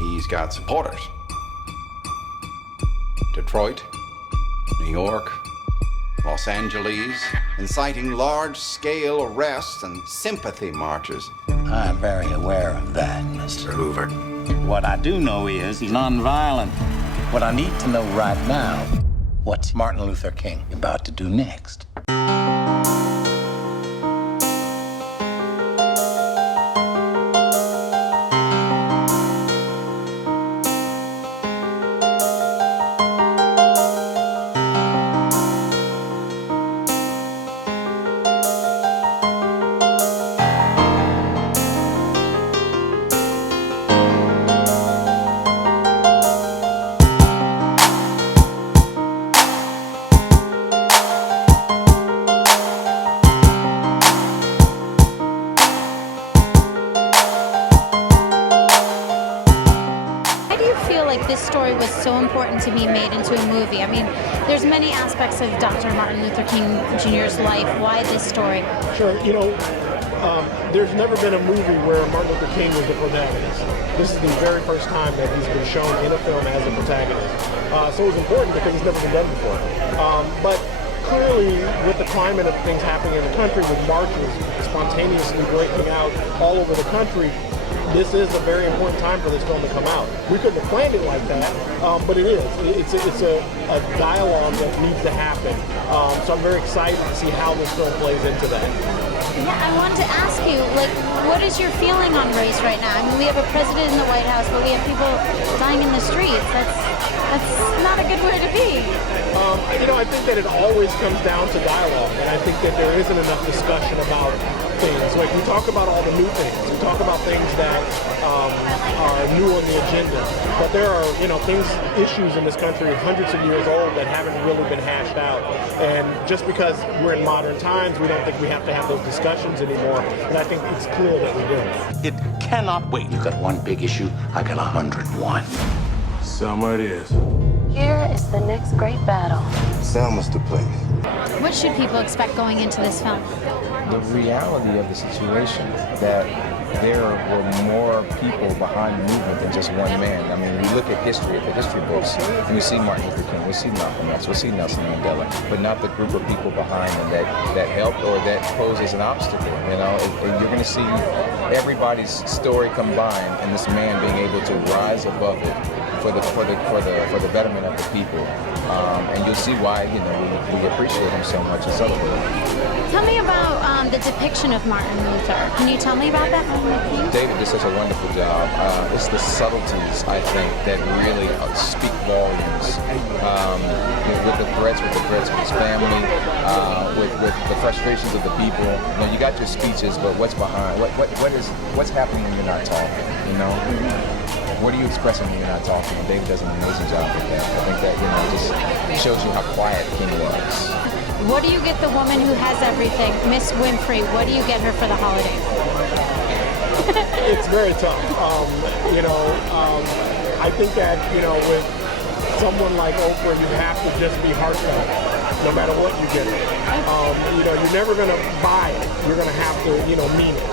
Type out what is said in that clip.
he's got supporters. Detroit, New York, Los Angeles, inciting large-scale arrests and sympathy marches. I'm very aware of that, Mr. Hoover. What I do know is he's nonviolent. What I need to know right now, what's Martin Luther King about to do next? This story was so important to be made into a movie. I mean, there's many aspects of Dr. Martin Luther King Jr.'s life. Why this story? Sure, there's never been a movie where Martin Luther King was the protagonist. This is the very first time that he's been shown in a film as a protagonist. So it was important because it's never been done before. But clearly, with the climate of things happening in the country, with marches spontaneously breaking out all over the country, this is a very important time for this film to come out. We couldn't have planned it like that, but it is. It's a dialogue that needs to happen. So I'm very excited to see how this film plays into that. Yeah, I wanted to ask you, what is your feeling on race right now? I mean, we have a president in the White House, but we have people dying in the streets. That's not a good way to be. I think that it always comes down to dialogue, and I think that there isn't enough discussion about things. Like, we talk about all the new things. We talk about things that are new on the agenda. But there are, issues in this country hundreds of years old that haven't really been hashed out. And just because we're in modern times, we don't think we have to have those discussions anymore. And I think it's clear that we do. It cannot wait. You got one big issue, I got 101. Selma it is. Here is the next great battle. Selma's the place. What should people expect going into this film? The reality of the situation, that there were more people behind the movement than just one man. I mean, we look at history, at the history books, and we see Martin Luther King, we see Malcolm X, we see Nelson Mandela, but not the group of people behind them that helped or that posed as an obstacle. You're going to see everybody's story combined, and this man being able to rise above it for the betterment of the people. And you'll see why we appreciate him so much and celebrate him. Tell me about the depiction of Martin Luther. Can you tell me about that? David did such a wonderful job. It's the subtleties, I think, that really speak volumes. With the threats with his family, with the frustrations of the people. You got your speeches, but what's behind? What's happening when you're not talking? What are you expressing when you're not talking? And David does an amazing job with that. I think that just shows you how quiet King was. What do you get the woman who has everything, Miss Winfrey? What do you get her for the holidays? It's very tough. I think that with someone like Oprah, you have to just be heartfelt, no matter what you get her. You're never gonna buy it. You're gonna have to, mean it.